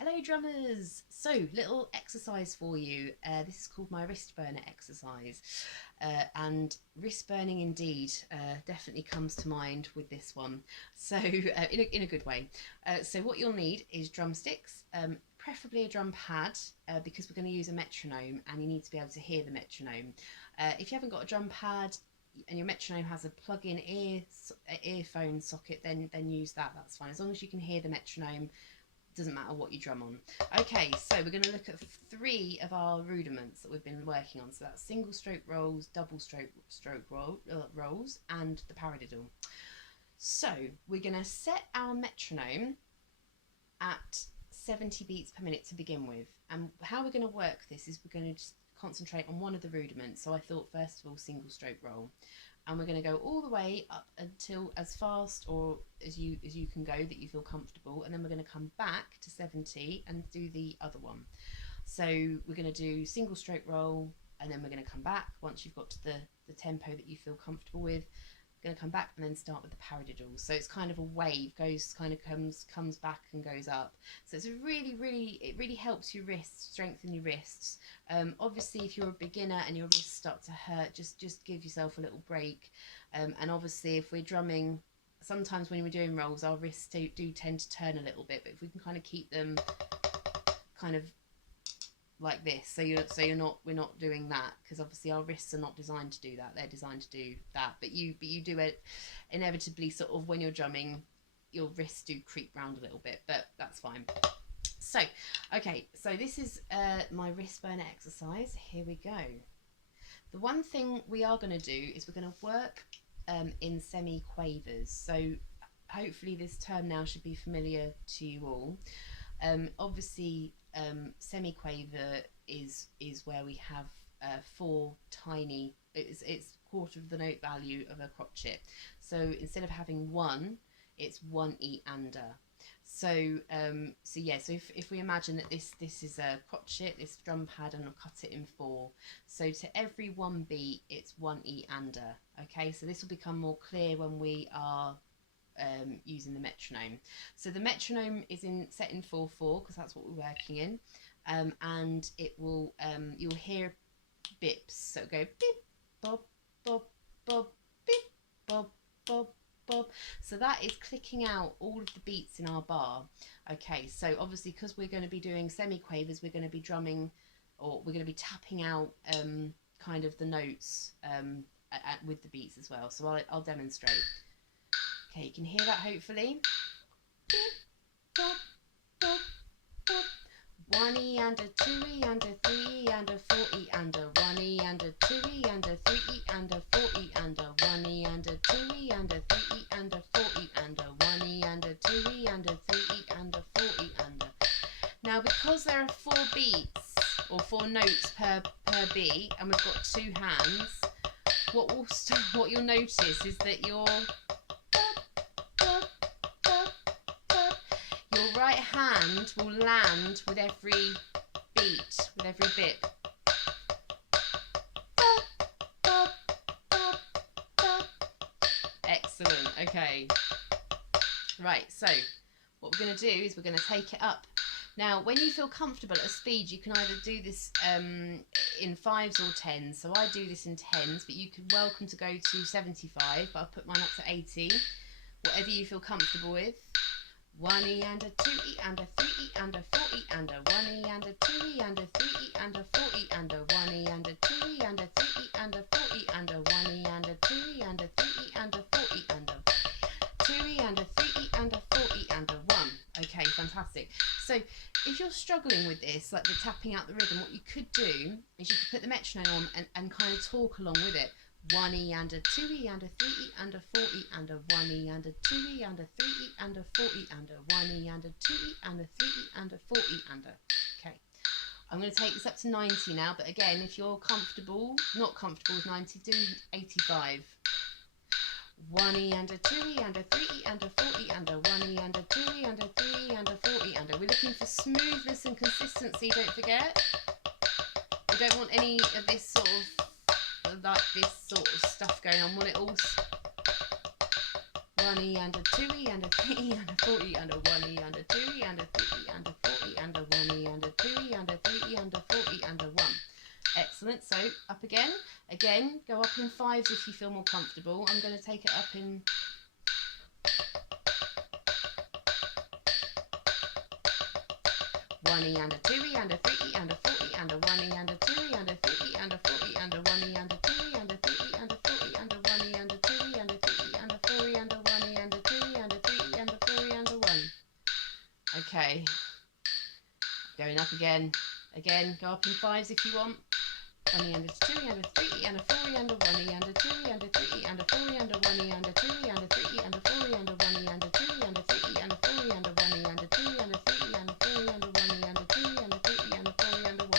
Hello drummers! So, little exercise for you. This is called my wrist burner exercise. And wrist burning indeed definitely comes to mind with this one. So, in a good way. So what you'll need is drumsticks, preferably a drum pad, because we're going to use a metronome and you need to be able to hear the metronome. If you haven't got a drum pad, and your metronome has a plug-in earphone socket, then use that. That's fine, as long as you can hear the metronome. Doesn't matter what you drum on. Okay, so we're going to look at three of our rudiments that we've been working on. So that's single stroke rolls, double stroke rolls, and the paradiddle. So we're going to set our metronome at 70 beats per minute to begin with. And how we're going to work this is we're going to just concentrate on one of the rudiments. So I thought first of all single stroke roll, and we're going to go all the way up until as fast or as you can go that you feel comfortable, and then we're going to come back to 70 and do the other one. So we're going to do single stroke roll, and then we're going to come back once you've got to the tempo that you feel comfortable with. Going to come back and then start with the paradiddle. So it's kind of a wave, comes back and goes up. So it's it really helps your wrists, strengthen your wrists. Obviously if you're a beginner and your wrists start to hurt, just give yourself a little break. And obviously if we're drumming, sometimes when we're doing rolls our wrists do tend to turn a little bit, but if we can kind of keep them kind of like this, so we're not doing that, because obviously our wrists are not designed to do that, they're designed to do that, but you do it inevitably. Sort of when you're drumming your wrists do creep round a little bit, but that's fine. So okay, so this is my wrist burner exercise. Here we go. The one thing we are going to do is we're going to work in semi-quavers. So hopefully this term now should be familiar to you all. Obviously semi-quaver is where we have four tiny, it's quarter of the note value of a crotchet. So instead of having one, it's one E under. So so if we imagine that this is a crotchet, this drum pad, and I'll cut it in four. So to every one beat, it's one E under. Okay, so this will become more clear when we are using the metronome. So the metronome is set in 4/4 because that's what we're working in, and it will you'll hear bips. So it'll go beep bob bob bob beep bob bob bob. So that is clicking out all of the beats in our bar. Okay, so obviously because we're going to be doing semi-quavers, we're going to be drumming, or we're going to be tapping out kind of the notes with the beats as well. So I'll demonstrate. Okay, you can hear that hopefully. Beep, bop, bop, bop. 1 E and a 2 E and a 3 E and a 4 E and a 1 E and a 2 E and a 3 E and a 4 E and a 1 E and a 2 E and a 3 E and a 4 E and a 1 E and a 2 E and a 3 E and a 4 E and a. Now because there are 4 beats or 4 notes per beat, and we've got 2 hands, what you'll notice is that your right hand will land with every beat, with every bit. Excellent, okay. Right, so what we're going to do is we're going to take it up. Now, when you feel comfortable at a speed, you can either do this in 5s or 10s. So I do this in 10s, but you could welcome to go to 75, but I'll put mine up to 80. Whatever you feel comfortable with. 1 E and a 2 E and a 3 E and a 4 E and a 1 E and a 2 E and a 3 E and a 4 E and a 1 E and a 2 E and a 3 E and a 4 E and a 1 E and a 2 E and a 3 E and a 4 E and a 2 E and a 3 E and a 4 E and a 1. Okay, fantastic. So if you're struggling with this, like the tapping out the rhythm, what you could do is you could put the metronome on and kind of talk along with it. 1 E and a 2 E and a 3 E and a 4 E and a 1 E and a 2 E and a 3 E and a 4 E and a 1 E and a 2 E and a 3 E and a 4 E and a. Okay, I'm going to take this up to 90 now, but again, if you're not comfortable with 90, do 85. 1 E and a 2 E and a 3 E and a 4 E and a 1 E and a 2 E and a 3 E and a 4 E and a. We're looking for smoothness and consistency, don't forget. We don't want any of this sort of like this sort of stuff going on. Want it all 1 E and a 2 E and a 3 E and a 4 E and a 1 E and a 2 E and a 3 E and a 4 E and performance. So up again, go up in 5s if you feel more comfortable. I'm going to take it up in 1E and a 2E and a 3E and a 4E and a 1E and a 2E and a 3E and a 4E and a 1E and a 2E and a 3E and a 4E and a 1E and a 2E and a 3E and a 4E and a 1E and a 2E and a 3E and a 4E and a 1. Okay, going up again. Again, go up in 5s if you want. 1E and a 2E and a 3E and a 4E and a 1E and a 2E and a 3E and a 4E and a 1E and a 2E and a 3E and a 4E and a 1E and a 2E and a 3E and a 4E and a 1E and a 2E and a 3E and a 4E and a 1E and a 2E and a 3E and a 4E and a 1.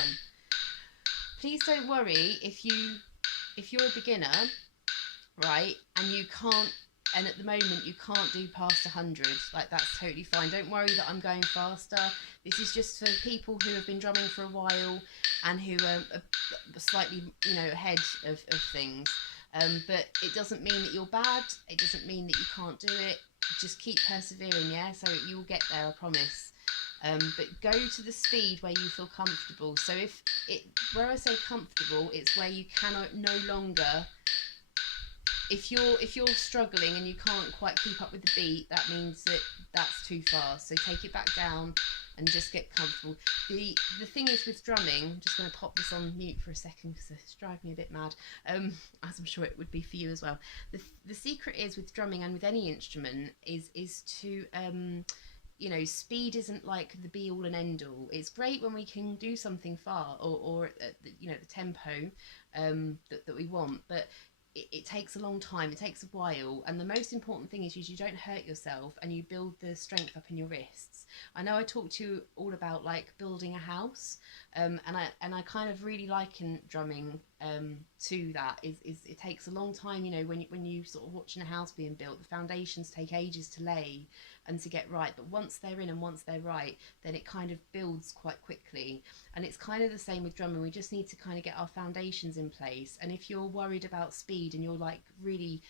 Please don't worry if you're a beginner, right, and you can't, and at the moment you can't do past 100, like that's totally fine. Don't worry that I'm going faster. This is just for people who have been drumming for a while and who are slightly, ahead of things. But it doesn't mean that you're bad. It doesn't mean that you can't do it. Just keep persevering, yeah? So you'll get there, I promise. But go to the speed where you feel comfortable. So where I say comfortable, it's where you cannot no longer. If you're struggling and you can't quite keep up with the beat, that means that that's too fast. So take it back down and just get comfortable. The thing is with drumming, I'm just going to pop this on mute for a second because it's driving me a bit mad, as I'm sure it would be for you as well. The secret is with drumming and with any instrument is to speed isn't like the be all and end all. It's great when we can do something fast or the tempo that we want, but it takes a long time, it takes a while, and the most important thing is you don't hurt yourself and you build the strength up in your wrists. I know I talked to you all about like building a house, and I kind of really liken drumming to that. Is it takes a long time, when you sort of watching a house being built, the foundations take ages to lay and to get right, but once they're in and once they're right, then it kind of builds quite quickly. And it's kind of the same with drumming. We just need to kind of get our foundations in place, and if you're worried about speed and you're like really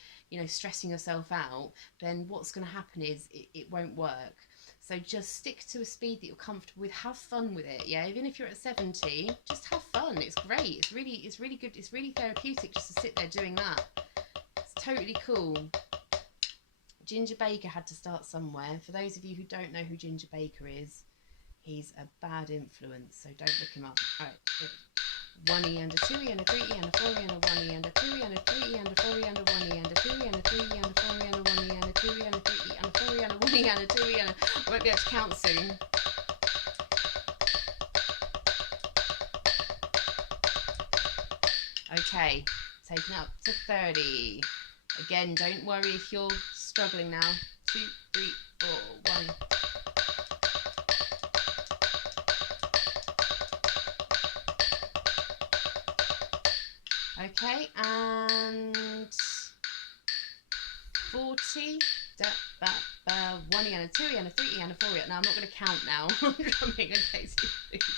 stressing yourself out, then what's going to happen is it won't work. So just stick to a speed that you're comfortable with. Have fun with it, yeah. Even if you're at 70, just have fun. It's great. It's really good. It's really therapeutic just to sit there doing that. It's totally cool. Ginger Baker had to start somewhere. For those of you who don't know who Ginger Baker is, he's a bad influence, so don't look him up. All right. 1E and a 2E and a 3E and a 4E and a 1E and a 2E and a 3E and a 4E and a 1E and a 2E and a 3E and a 4E and a 1E and a 2E and a 3E and a 4E and a 1E and a 2E and a... I won't be able to count soon. Okay, taking up to 30. Again, don't worry if you're struggling now. 2, 3, 4, 1. Okay, and 40. 1E and a 2E and a 3E and a 4E. Now I'm not going to count now. I'm drumming. Okay, 2, 3, 4.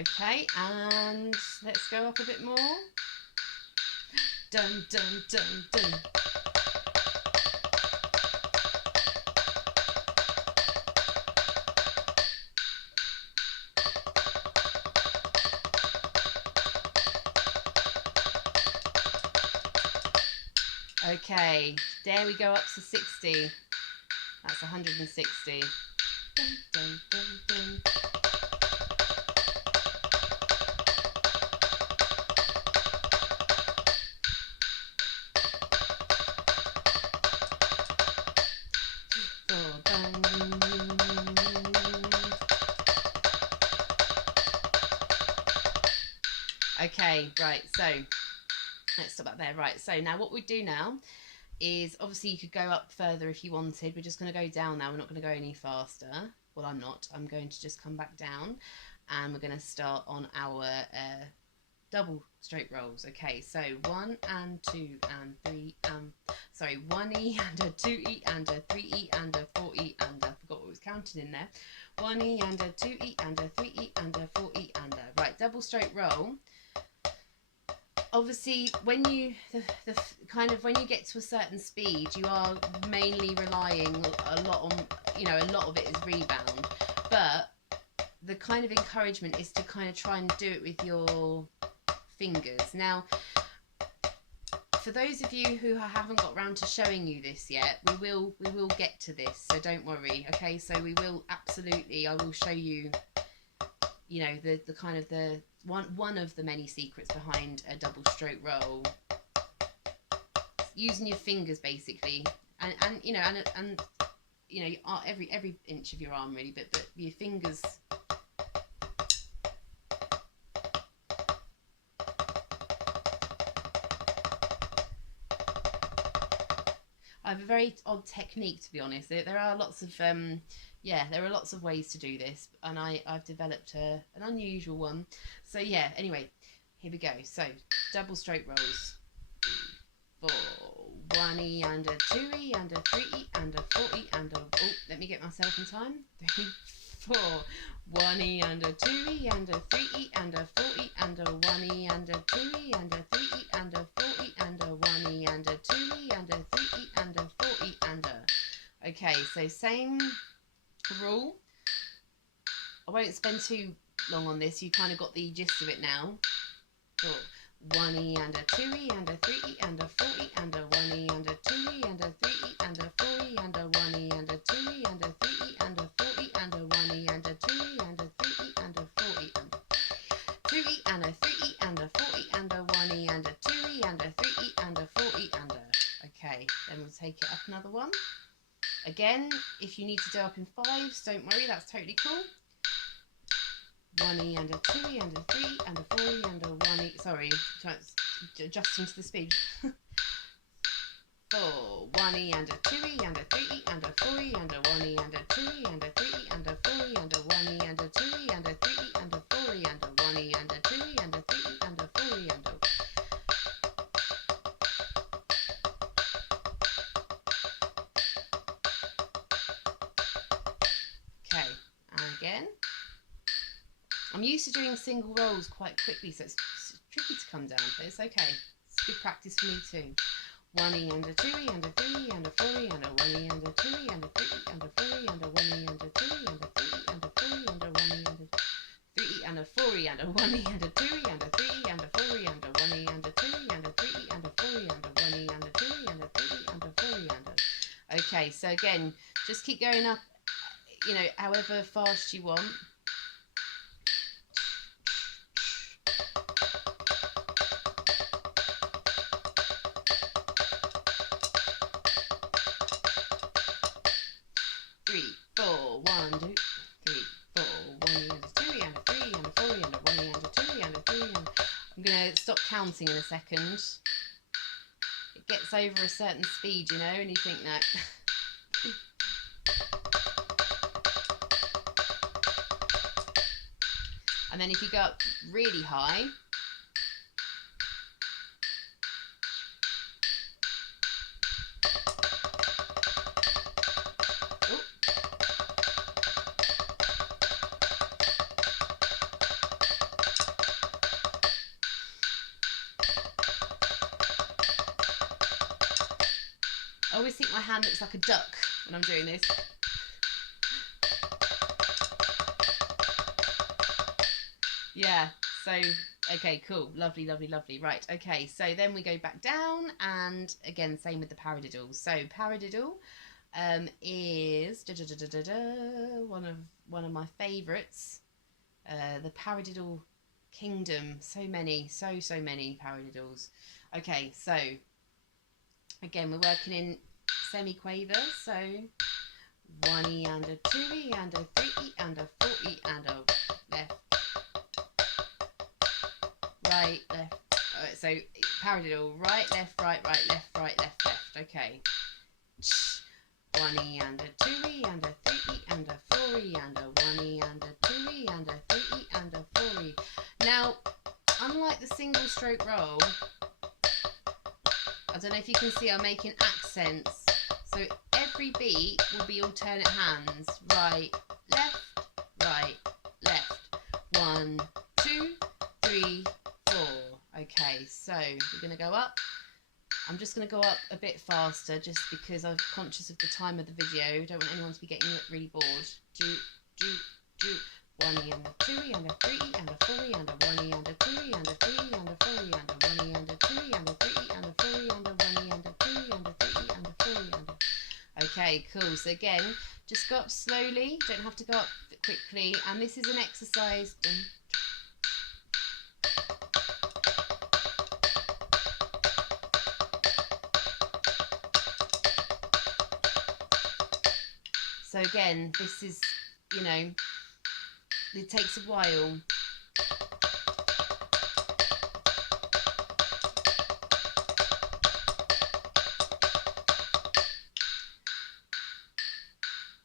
Okay, and let's go up a bit more. Dun, dun, dun, dun. Okay, there we go up to 60. That's 160. Dun, dun, dun, dun. Okay, right, so let's stop up there. Right, so now what we do now is, obviously you could go up further if you wanted. We're just going to go down now. We're not going to go any faster. Well, I'm not. I'm going to just come back down, and we're going to start on our double straight rolls. Okay, so 1 and 2 and 3 sorry, 1E and a 2E and a 3E and a 4E and I forgot what was counted in there. 1E and a 2E and a 3E and a 4E and a... Right, double straight roll. obviously when you the kind of when you get to a certain speed, you are mainly relying a lot on, you know, a lot of it is rebound, but the kind of encouragement is to kind of try and do it with your fingers. Now, for those of you who haven't got round to showing you this yet, we will get to this, so don't worry. Okay, so we will absolutely, I will show you, you know, the kind of the one of the many secrets behind a double stroke roll, using your fingers basically, and you know, and you know, every inch of your arm really, but your fingers. I have a very odd technique, to be honest. There are lots of yeah, there are lots of ways to do this, and I've developed an unusual one. So yeah, anyway, here we go. So double stroke rolls. 4, 1E and a 2E and a 3E and a 4E and a, oh, let me get myself in time. 3, 4, 1E and a 2E and a 3E and a 4E and a 1E and a 2E and a 3E and a 4E and a 1E and a 2E and a 3E and a 4E and a. Okay, so same rule. I won't spend too long on this. You kind of got the gist of it now. 1E and a 2E and a 3E and a 4E and a 1E and a 2E and a 3E and a 4E and a 1E and a 2E and a 3E and a 4E and a 1E and a 2E and a 3E and a 4E and a 2E and a 3E and a 4E and a 1E and a 2E and a 3E and a 4E and a. Okay, then we'll take it up another one. Again, if you need to do up in 5s, don't worry, that's totally cool. 1E and a 2E and a 3E and a 4E and a 1E. Sorry, adjusting to the speed. 4, 1E and a 2E and a 3E and a 4E and a 1E and a 2E and a 3E and a 4E and a 1E and a 2E and a 3E and a 4E and a 1E and a 2E and a 3E and a 4E and a. Okay, and again. I'm used to doing single rolls quite quickly, so it's tricky to come down, but it's okay. It's good practice for me too. 1E and a 2E and a 3E and a 4E and a 1E and a 2E and a 3E and a 4E and a 1E and a 2E and a 3E and a 4E and a 1E and a 3E and a 4E and a 1E and a 2E and a 3E and a 4E and a 1E and a 2E and a 3E and a 4E and a 1E and a 2E and a 3E and a 4E and a. Okay, so again, just keep going up, you know, however fast you want. I'm going to stop counting in a second. It gets over a certain speed, you know, and you think that. And then if you go up really high, I always think my hand looks like a duck when I'm doing this. Yeah, so, okay, cool. Lovely, lovely, lovely. Right, okay, so then we go back down, and again, same with the paradiddle. So, paradiddle is one of my favourites. The paradiddle kingdom. So many, so many paradiddles. Okay, so again, we're working in semi-quaver, so 1E and a 2E and a 3E and a 4E and a left, right, left. So paradiddle, right, left, right, right, left, right, left, left. Okay. 1E and a 2E and a 3E and a 4E and a 1E and a 2E and a 3E and a 4E. Now, unlike the single stroke roll, I don't know if you can see I'm making accents. So every beat will be alternate hands. Right, left, right, left. 1, 2, 3, 4. Okay, so we're going to go up. I'm just going to go up a bit faster just because I'm conscious of the time of the video. Don't want anyone to be getting really bored. Do, do, do. 1 and a 2 and a 3 and a 4 and a 1 and a 2 and a 3 and a 4 and a 1 and a 2 and a 3 and a 4 and a 1 and a 2 and a 3 and a 4 and a... Okay, cool. So again, just go up slowly. Don't have to go up quickly. And this is an exercise. So again, this is, you know, it takes a while.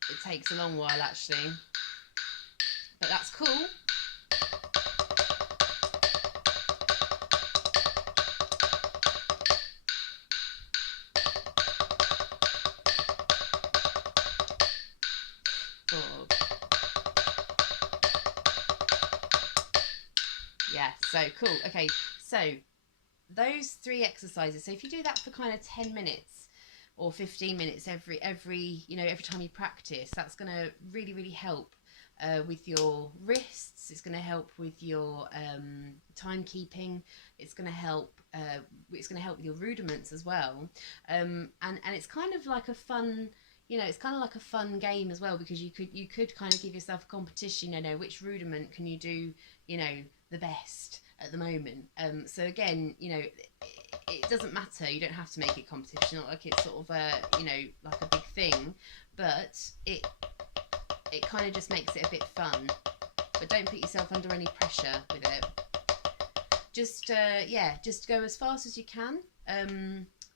It takes a long while actually, but that's cool. Yeah, so cool. Okay, so those 3 exercises. So if you do that for kind of 10 minutes or 15 minutes every time you practice, that's going to really help with your wrists. It's going to help with your timekeeping. It's going to help. It's going to help with your rudiments as well. And it's kind of like a fun. It's kind of like a fun game as well, because you could kind of give yourself a competition. Which rudiment can you do? The best at the moment. So again, it doesn't matter. You don't have to make it competition. Not like it's sort of a like a big thing, but it kind of just makes it a bit fun. But don't put yourself under any pressure with it. Just just go as fast as you can.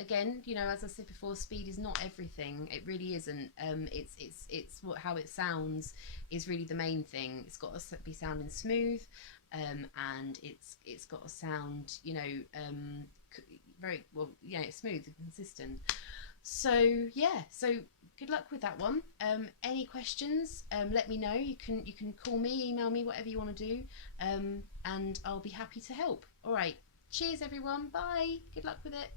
Again, as I said before, speed is not everything. It really isn't. It's how it sounds is really the main thing. It's got to be sounding smooth, and it's got to sound, very well, smooth and consistent. So good luck with that one. Any questions? Let me know. You can call me, email me, whatever you want to do, and I'll be happy to help. All right. Cheers, everyone. Bye. Good luck with it.